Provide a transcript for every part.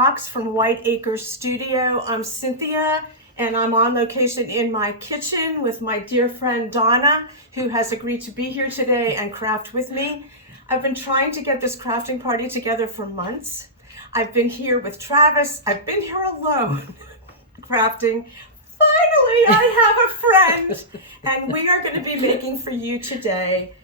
box from White Acres Studio. I'm Cynthia, and I'm on location in my kitchen with my dear friend Donna, who has agreed to be here today and craft with me. I've been trying to get this crafting party together for months. I've been here with Travis. I've been here alone crafting. Finally, I have a friend, and we are going to be making for you today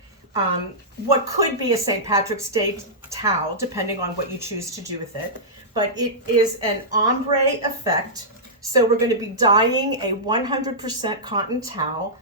what could be a St. Patrick's Day towel, depending on what you choose to do with it. But it is an ombre effect. So we're going to be dyeing a 100% cotton towel,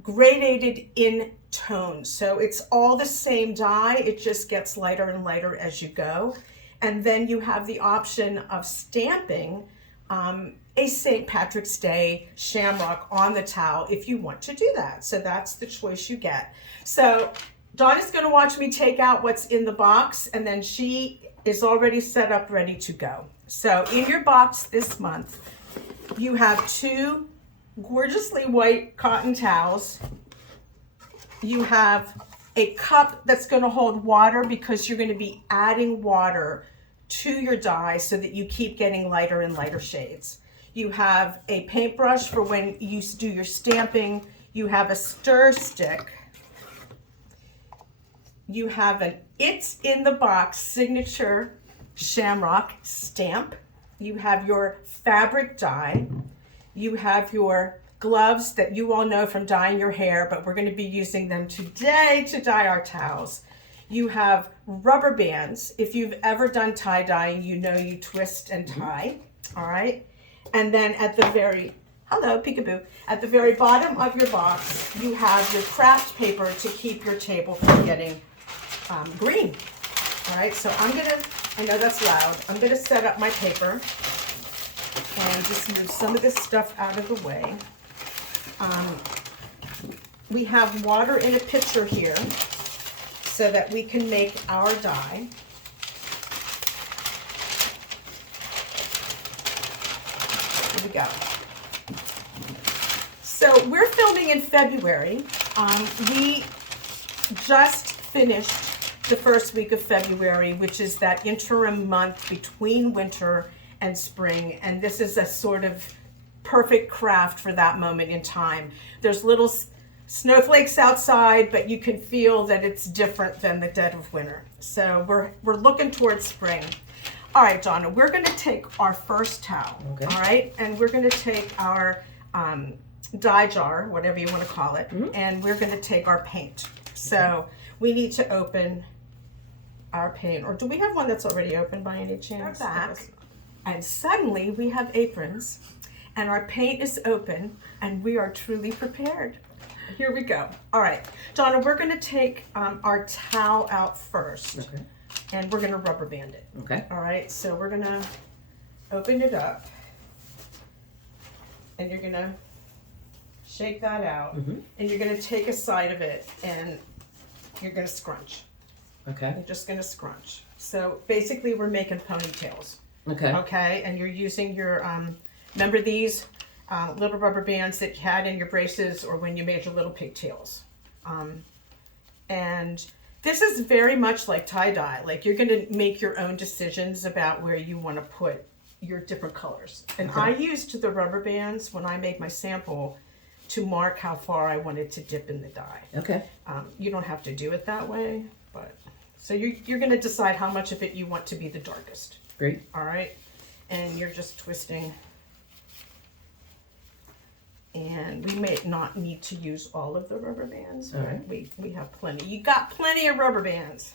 gradated in tones. So it's all the same dye, it just gets lighter and lighter as you go. And then you have the option of stamping a St. Patrick's Day shamrock on the towel if you want to do that. So that's the choice you get. So Donna's going to watch me take out what's in the box, and then she is already set up ready to go. So in your box this month, you have 2 gorgeously white cotton towels. You have a cup that's going to hold water because you're going to be adding water to your dye so that you keep getting lighter and lighter shades. You have a paintbrush for when you do your stamping. You have a stir stick. You have an It's in the Box signature shamrock stamp. You have your fabric dye. You have your gloves that you all know from dyeing your hair, but we're going to be using them today to dye our towels. You have rubber bands. If you've ever done tie dyeing, you know you twist and tie. All right. And then at the very, hello, peekaboo, at the very bottom of your box, you have your craft paper to keep your table from getting green. All right. So I'm going to, I know that's loud, I'm going to set up my paper and just move some of this stuff out of the way. We have water in a pitcher here so that we can make our dye. Here we go. So we're filming in February. We just finished the first week of February, which is that interim month between winter and spring, and this is a sort of perfect craft for that moment in time. There's little snowflakes outside, but you can feel that it's different than the dead of winter. So we're looking towards spring. All right, Donna, we're going to take our first towel, okay. All right, and we're going to take our dye jar, whatever you want to call it, and we're going to take our paint. So we need to open our paint, or do we have one that's already open by any chance? Back, and suddenly we have aprons. And our paint is open, and we are truly prepared. Here we go. All right, Donna, we're going to take our towel out first, okay, and we're going to rubber band it. Okay. All right, so we're going to open it up, and you're going to shake that out, and you're going to take a side of it, and you're going to scrunch. Okay. You're just going to scrunch. So basically, we're making ponytails. Okay. Okay, and you're using your remember these little rubber bands that you had in your braces or when you made your little pigtails. And this is very much like tie-dye. Like you're going to make your own decisions about where you want to put your different colors. And okay, I used the rubber bands when I made my sample to mark how far I wanted to dip in the dye. Okay. You don't have to do it that way, but so you're going to decide how much of it you want to be the darkest. Great. All right. And you're just twisting. And we may not need to use all of the rubber bands, but right, we have plenty. You got plenty of rubber bands.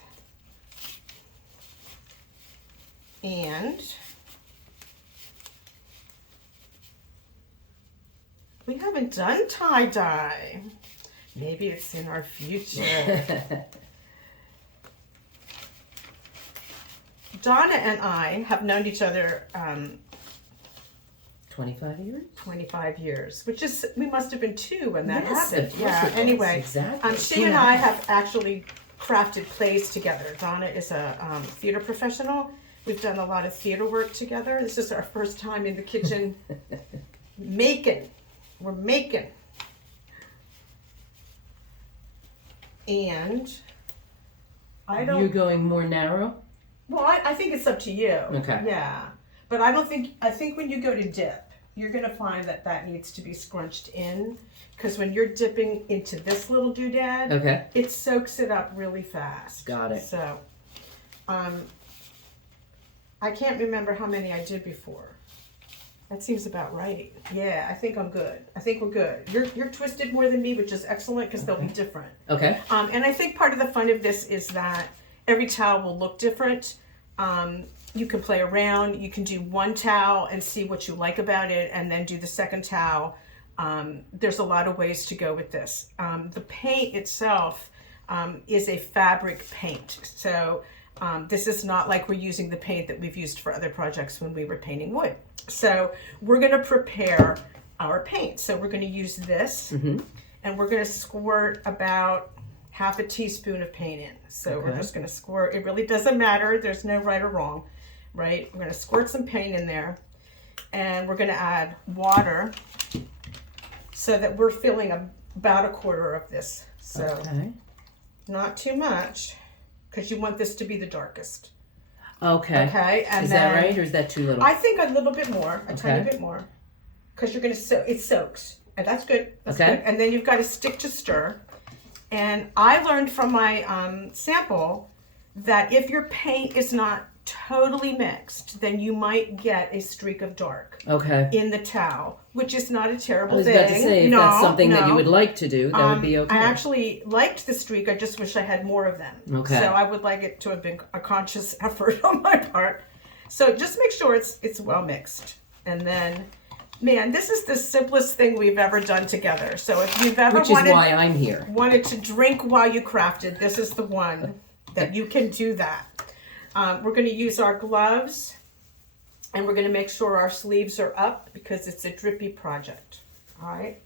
And we haven't done tie-dye. Maybe it's in our future. Donna and I have known each other 25 years? 25 years, which is, we must have been 2 when that Yes, happened. of course it was. Anyway, Exactly. she and I have actually crafted plays together. Donna is a theater professional. We've done a lot of theater work together. This is our first time in the kitchen making. We're making. And I don't... You're going more narrow? Well, I think it's up to you. Okay. Yeah. But I think when you go to dip, you're gonna find that that needs to be scrunched in, because when you're dipping into this little doodad, Okay. it soaks it up really fast. Got it. So, I can't remember how many I did before. That seems about right. Yeah, I think I'm good. I think we're good. You're twisted more than me, which is excellent because they'll be different. Okay. And I think part of the fun of this is that every towel will look different. You can play around. You can do one towel and see what you like about it, and then do the second towel. There's a lot of ways to go with this. The paint itself is a fabric paint. So this is not like we're using the paint that we've used for other projects when we were painting wood. So we're going to prepare our paint. So we're going to use this, and we're going to squirt about half a teaspoon of paint in. So we're just going to squirt. It really doesn't matter. There's no right or wrong, right? We're going to squirt some paint in there, and we're going to add water so that we're filling about a quarter of this. So not too much, because you want this to be the darkest. Okay. Okay. And is then, that right, or is that too little? I think a little bit more, a tiny bit more, because you're going to it soaks, and that's good. That's good. And then you've got to stick to stir. And I learned from my sample that if your paint is not totally mixed, then you might get a streak of dark in the towel, which is not a terrible thing. I was about to say, if that's something that you would like to do, that would be okay. I actually liked the streak. I just wish I had more of them. Okay. So I would like it to have been a conscious effort on my part. So just make sure it's well mixed. And then, man, this is the simplest thing we've ever done together. So if you've ever why I'm here. wanted to drink while you crafted, this is the one that you can do that. We're going to use our gloves, and we're going to make sure our sleeves are up because it's a drippy project. All right.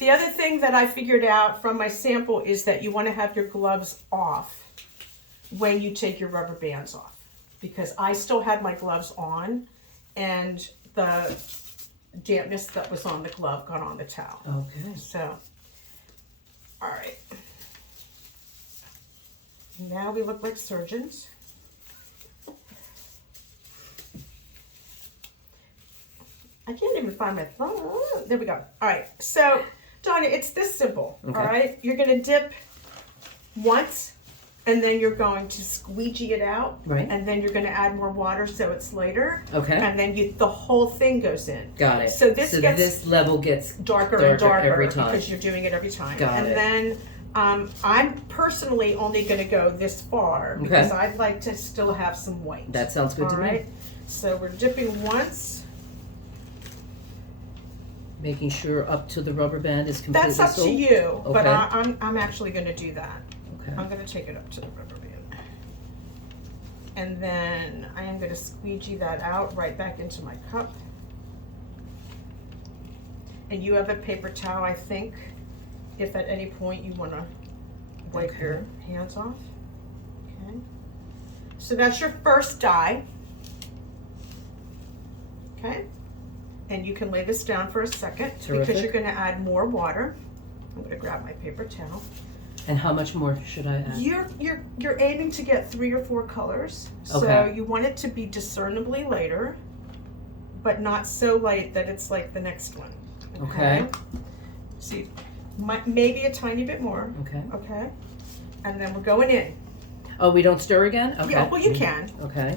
The other thing that I figured out from my sample is that you want to have your gloves off when you take your rubber bands off, because I still had my gloves on, and the dampness that was on the glove got on the towel. Okay. So, all right. Now we look like surgeons. I can't even find my phone. There we go. All right. So, Donna, it's this simple. All right. You're going to dip once, and then you're going to squeegee it out. Right. And then you're going to add more water so it's lighter. Okay. And then the whole thing goes in. Got it. So this level gets darker and darker every time because you're doing it every time. Got it. Then I'm personally only going to go this far because I'd like to still have some white. That sounds good to me. So we're dipping once. Making sure up to the rubber band is completely That's up to you, but Okay. I'm actually going to do that. Okay. I'm going to take it up to the rubber band. And then I am going to squeegee that out right back into my cup. And you have a paper towel, I think, if at any point you want to wipe your hands off. Okay. So that's your first dye. Okay. And you can lay this down for a second because you're going to add more water. I'm going to grab my paper towel. And how much more should I add? You're aiming to get 3 or 4 colors. So you want it to be discernibly lighter, but not so light that it's like the next one. Okay. See, maybe a tiny bit more. Okay. Okay. And then we're going in. Oh, we don't stir again? Okay. Yeah, well, you can. Okay.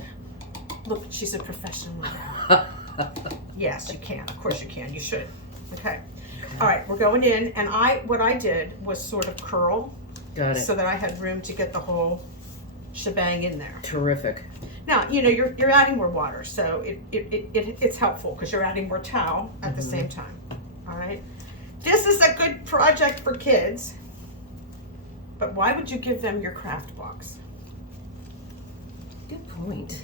Look, she's a professional now. Yes, you can. Of course you can. You should. Okay. All right, we're going in, and what I did was sort of curl. Got it. So that I had room to get the whole shebang in there. Terrific. Now, you're adding more water, so it's helpful because you're adding more towel at the same time. All right. This is a good project for kids, but why would you give them your craft box? Good point.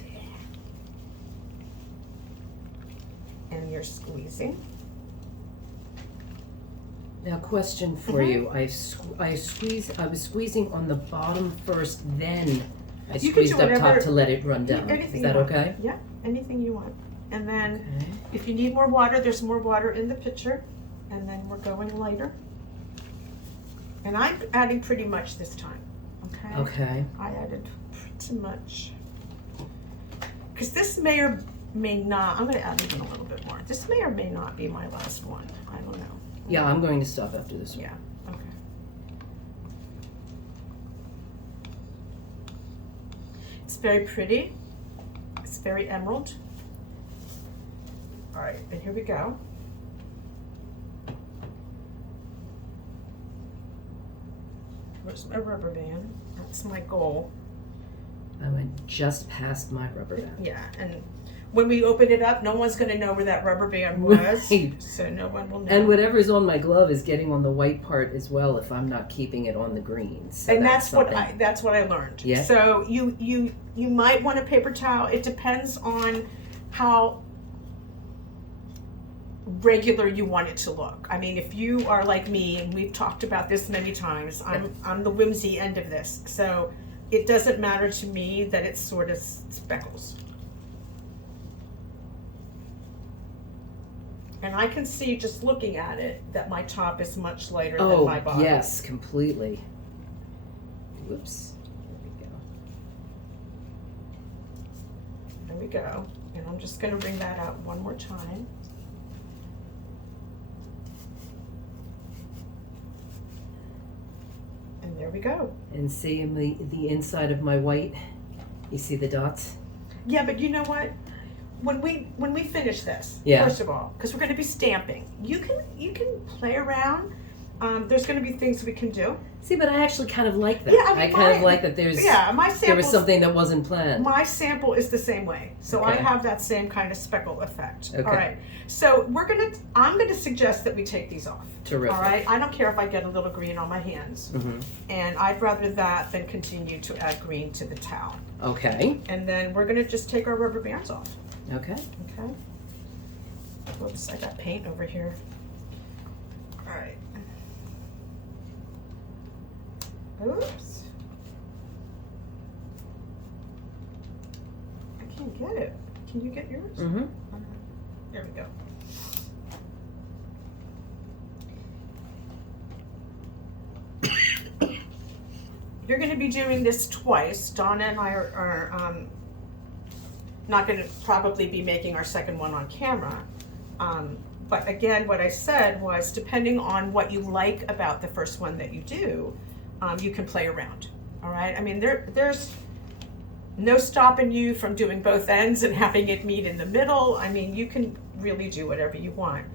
And you're squeezing. Now, question for you. I was squeezing on the bottom first, then I squeezed up top to let it run down. Is that okay? Yeah, anything you want. And then if you need more water, there's more water in the pitcher. And then we're going lighter. And I'm adding pretty much this time. Okay. Okay. I added pretty much. Because this may or may not, I'm gonna add even a little bit more. This may or may not be my last one. I don't know. Yeah, I'm going to stop after this one. Yeah, okay. It's very pretty. It's very emerald. All right, and here we go. Where's my rubber band? That's my goal. I went just past my rubber band. Yeah, and when we open it up, no one's going to know where that rubber band was, Right. so no one will know. And whatever's on my glove is getting on the white part as well if I'm not keeping it on the green. So and that's what I learned. Yeah. So you might want a paper towel. It depends on how regular you want it to look. I mean, if you are like me, and we've talked about this many times, I'm the whimsy end of this. So it doesn't matter to me that it's sort of speckles. And I can see just looking at it that my top is much lighter than my bottom. Oh, yes, completely. Whoops. There we go. And I'm just going to bring that out one more time. And there we go. And see in the inside of my white, you see the dots? Yeah, but you know what? When we finish this, Yeah. first of all, because we're going to be stamping, you can play around. There's going to be things we can do. See, but I actually kind of like that. Yeah, I mean, kind of like that there's my there was something that wasn't planned. My sample is the same way, so I Okay. have that same kind of speckle effect. Okay. All right, so I'm gonna suggest that we take these off. Terrific. All right, I don't care if I get a little green on my hands, and I'd rather that than continue to add green to the towel. Okay. And then we're gonna just take our rubber bands off. Okay. Okay. Whoops, I got paint over here. All right. Oops. I can't get it. Can you get yours? Mm-hmm. There we go. You're going to be doing this twice. Donna and I are not going to probably be making our second one on camera. But again, what I said was, depending on what you like about the first one that you do, you can play around. All right. I mean, there's no stopping you from doing both ends and having it meet in the middle. I mean, you can really do whatever you want.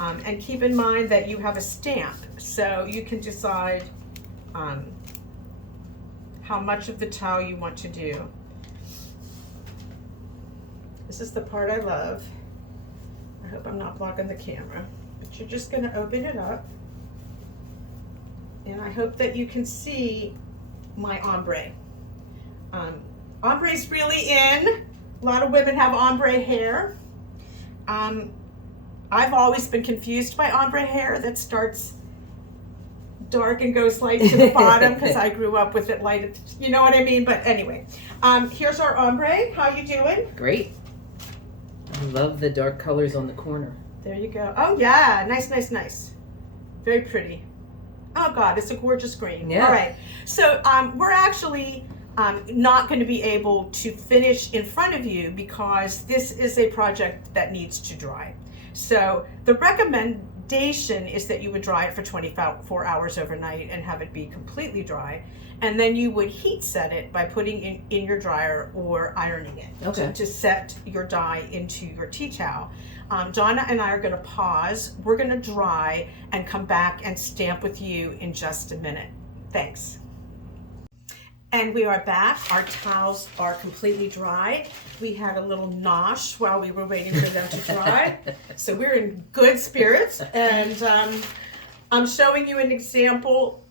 And keep in mind that you have a stamp, so you can decide how much of the towel you want to do. This is the part I love. I hope I'm not blocking the camera, but you're just going to open it up. And I hope that you can see my ombre. Ombre's really in. A lot of women have ombre hair. I've always been confused by ombre hair that starts dark and goes light to the bottom because I grew up with it light. You know what I mean? But anyway, here's our ombre. How you doing? Great. I love the dark colors on the corner. There you go. Oh yeah, nice, nice, nice. Very pretty. Oh God, it's a gorgeous green. Yeah. All right. So we're actually not going to be able to finish in front of you because this is a project that needs to dry. So the recommendation is that you would dry it for 24 hours overnight and have it be completely dry. And then you would heat set it by putting it in your dryer or ironing it to set your dye into your tea towel. Donna and I are going to pause. We're going to dry and come back and stamp with you in just a minute. Thanks. And we are back. Our towels are completely dry. We had a little nosh while we were waiting for them to dry. So we're in good spirits. And I'm showing you an example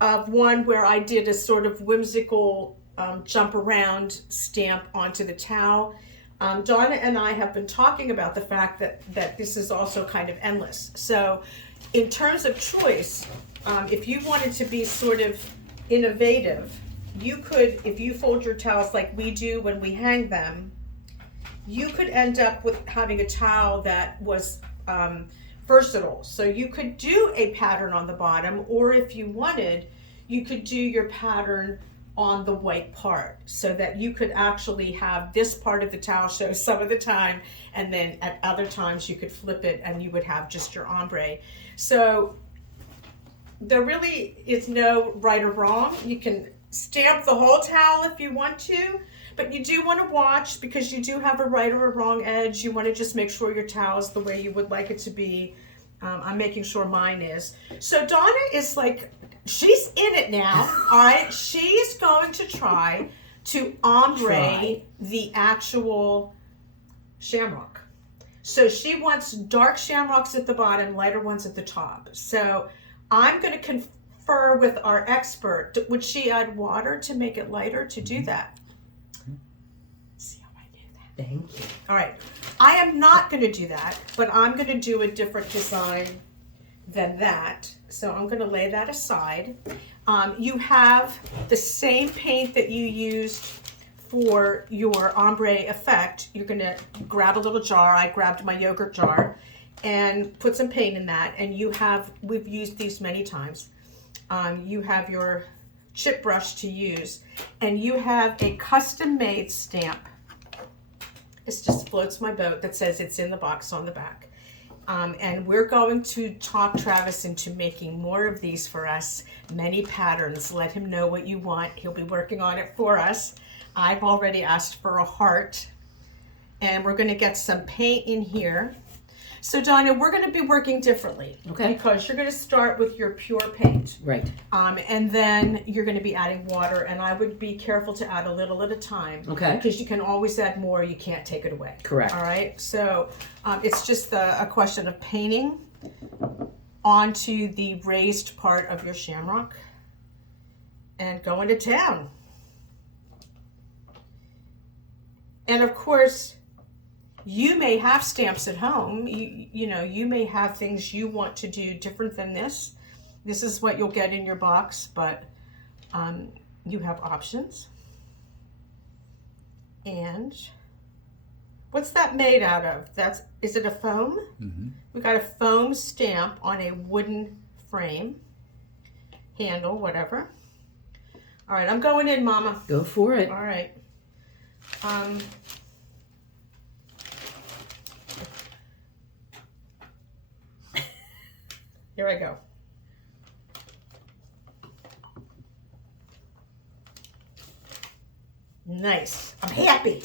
of one where I did a sort of whimsical jump around stamp onto the towel. Donna and I have been talking about the fact that this is also kind of endless. So in terms of choice, if you wanted to be sort of innovative, you could, if you fold your towels like we do when we hang them, you could end up with having a towel that was versatile. So you could do a pattern on the bottom, or if you wanted, you could do your pattern on the white part so that you could actually have this part of the towel show some of the time, and then at other times you could flip it and you would have just your ombre. So there really is no right or wrong. You can stamp the whole towel if you want to, but you do want to watch, because you do have a right or a wrong edge. You want to just make sure your towel is the way you would like it to be. I'm making sure mine is. So Donna is like, she's in it now. All right, she is going to try to ombre the actual shamrock. So she wants dark shamrocks at the bottom, lighter ones at the top. So I'm going to confer with our expert. Would she add water to make it lighter to do that? See how I do that? Thank you. All right. I am not going to do that, but I'm going to do a different design than that. So I'm going to lay that aside. You have the same paint that you used for your ombre effect. You're going to grab a little jar. I grabbed my yogurt jar and put some paint in that. And you have, we've used these many times. You have your chip brush to use, and you have a custom made stamp. This just floats my boat that says it's in the box on the back. And we're going to talk Travis into making more of these for us, many patterns. Let him know what you want. He'll be working on it for us. I've already asked for a heart, and we're going to get some paint in here. So Donna, we're going to be working differently. Okay. Because you're going to start with your pure paint. Right. And then you're going to be adding water, and I would be careful to add a little at a time. Okay. Because you can always add more. You can't take it away. Correct. All right. So it's just a question of painting onto the raised part of your shamrock and going to town. And of course, you may have stamps at home. You know, you may have things you want to do different than this. This is what you'll get in your box, but you have options. And what's that made out of? Is it a foam? Mm-hmm. We got a foam stamp on a wooden frame, handle, whatever. All right, I'm going in, Mama. Go for it. All right. Here I go. Nice. I'm happy.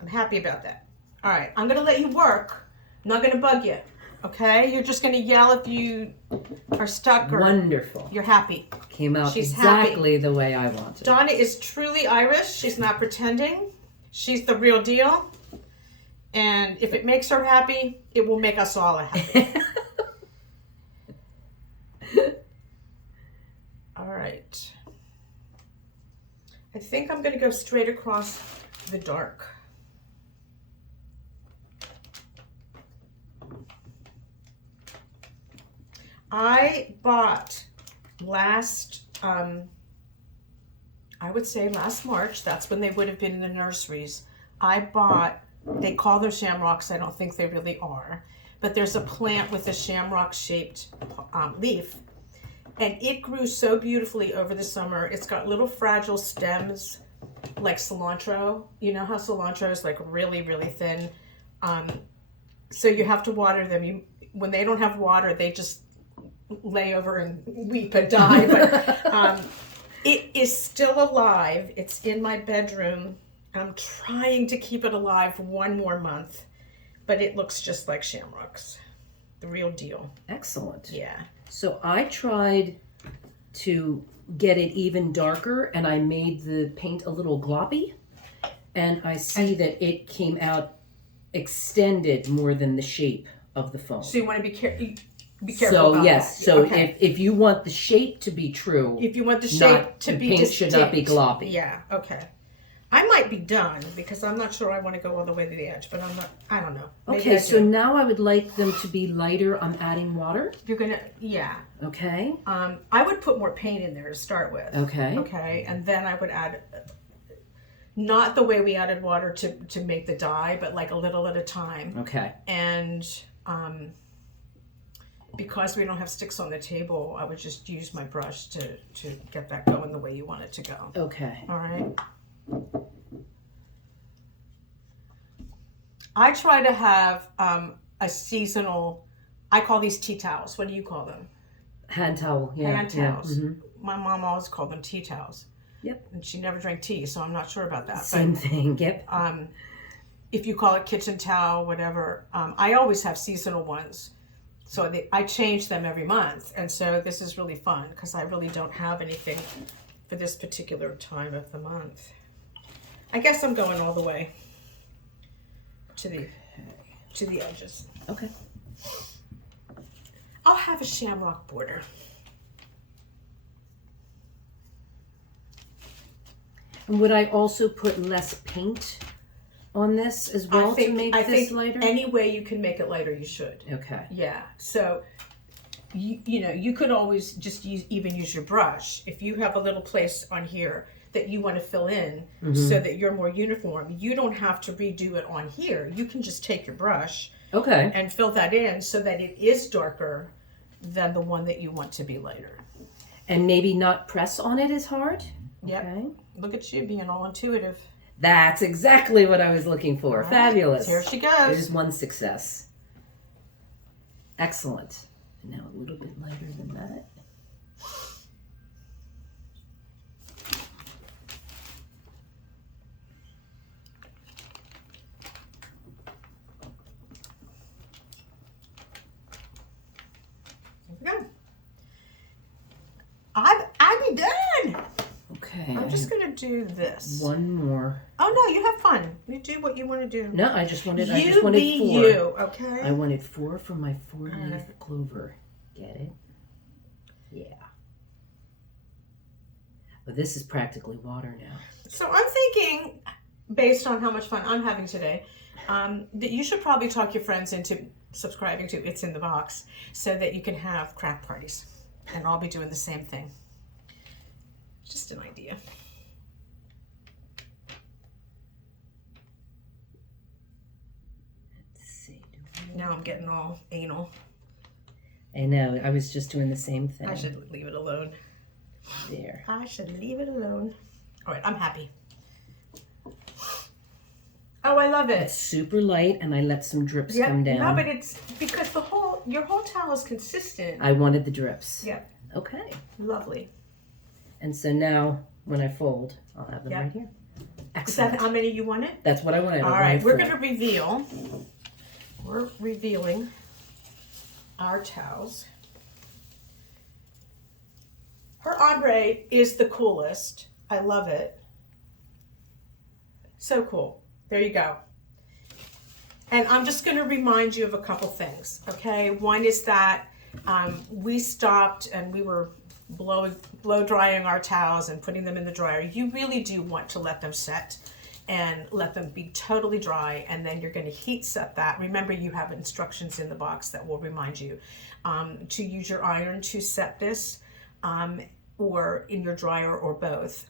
I'm happy about that. All right, I'm gonna let you work. I'm not gonna bug you, okay? You're just gonna yell if you are stuck or Wonderful. you're happy. Came out She's exactly the way I wanted. Donna is truly Irish. She's not pretending. She's the real deal. And if it makes her happy, it will make us all happy. All right. I think I'm going to go straight across the dark. I bought I would say last March, that's when they would have been in the nurseries. I bought, they call them shamrocks, I don't think they really are, but there's a plant with a shamrock shaped leaf, and it grew so beautifully over the summer. It's got little fragile stems like cilantro. You know how cilantro is like really, really thin? So you have to water them. When they don't have water, they just lay over and weep and die. But it is still alive. It's in my bedroom. I'm trying to keep it alive one more month, but it looks just like shamrocks. The real deal. Excellent. Yeah. So I tried to get it even darker, and I made the paint a little gloppy, and I see that it came out extended more than the shape of the foam. So you want to be careful. So about yes, that. so Okay. if you want the shape to be true, If you want the shape to the be paint distinct, should not be gloppy. Yeah, okay. I might be done because I'm not sure I want to go all the way to the edge, but I don't know. Maybe Okay, I so do. now I would like them to be lighter. I'm adding water. You're gonna, yeah. Okay. I would put more paint in there to start with. Okay. Okay, and then I would add, not the way we added water to make the dye, but like a little at a time. Okay. And because we don't have sticks on the table, I would just use my brush to get that going the way you want it to go. Okay. All right. I try to have a seasonal, I call these tea towels. What do you call them? Hand towel. Yeah. Hand towels. Yeah. My mom always called them tea towels. Yep. And she never drank tea, so I'm not sure about that. Same thing. Yep. If you call it kitchen towel, whatever, I always have seasonal ones. So I change them every month. And so this is really fun because I really don't have anything for this particular time of the month. I guess I'm going all the way to the edges. Okay. I'll have a shamrock border. And would I also put less paint on this as well to make this lighter? Any way you can make it lighter, you should. Okay. Yeah. So, you could always just even use your brush. If you have a little place on here that you want to fill in so that you're more uniform, you don't have to redo it on here. You can just take your brush and fill that in so that it is darker than the one that you want to be lighter. And maybe not press on it as hard? Yep. Okay. Look at you being all intuitive. That's exactly what I was looking for. Right. Fabulous. Here she goes. There's one success. Excellent. And now a little bit lighter than that. Here we go. I'm done. Okay. I'm just gonna do this. One more. Oh no, you have fun. You do what you want to do. No, I just wanted 4. You, okay? I wanted 4 for my 4-leaf clover. Get it? Yeah. But this is practically water now. So I'm thinking, based on how much fun I'm having today, that you should probably talk your friends into subscribing to It's in the Box so that you can have craft parties. And I'll be doing the same thing. Just an idea. Let's see. Now I'm getting all anal. I know. I was just doing the same thing. I should leave it alone. There. I should leave it alone. All right, I'm happy. Oh, I love it. It's super light, and I let some drips come down. No, but it's because your whole towel is consistent. I wanted the drips. Yep. Okay. Lovely. And so now, when I fold, I'll have them right here. Is that Excellent. how many you wanted? That's what I wanted. All right, we're going to reveal. We're revealing our towels. Her ombre is the coolest. I love it. So cool. There you go. And I'm just going to remind you of a couple things, okay? One is that we stopped and we were blow drying our towels and putting them in the dryer. You really do want to let them set and let them be totally dry, and then you're going to heat set that. Remember, you have instructions in the box that will remind you to use your iron to set this or in your dryer or both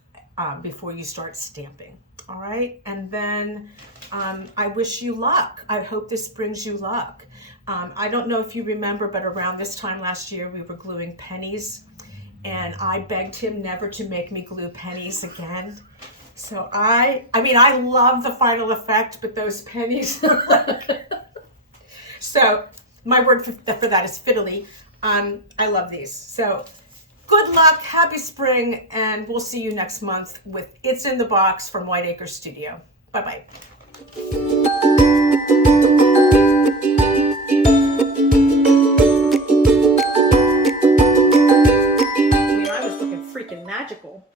before you start stamping. All right, and then I wish you luck. I hope this brings you luck. I don't know if you remember, but around this time last year, we were gluing pennies, and I begged him never to make me glue pennies again. So I love the final effect, but those pennies are like... So my word for that is fiddly. I love these. So good luck, happy spring, and we'll see you next month with It's in the Box from White Acre Studio. Bye-bye.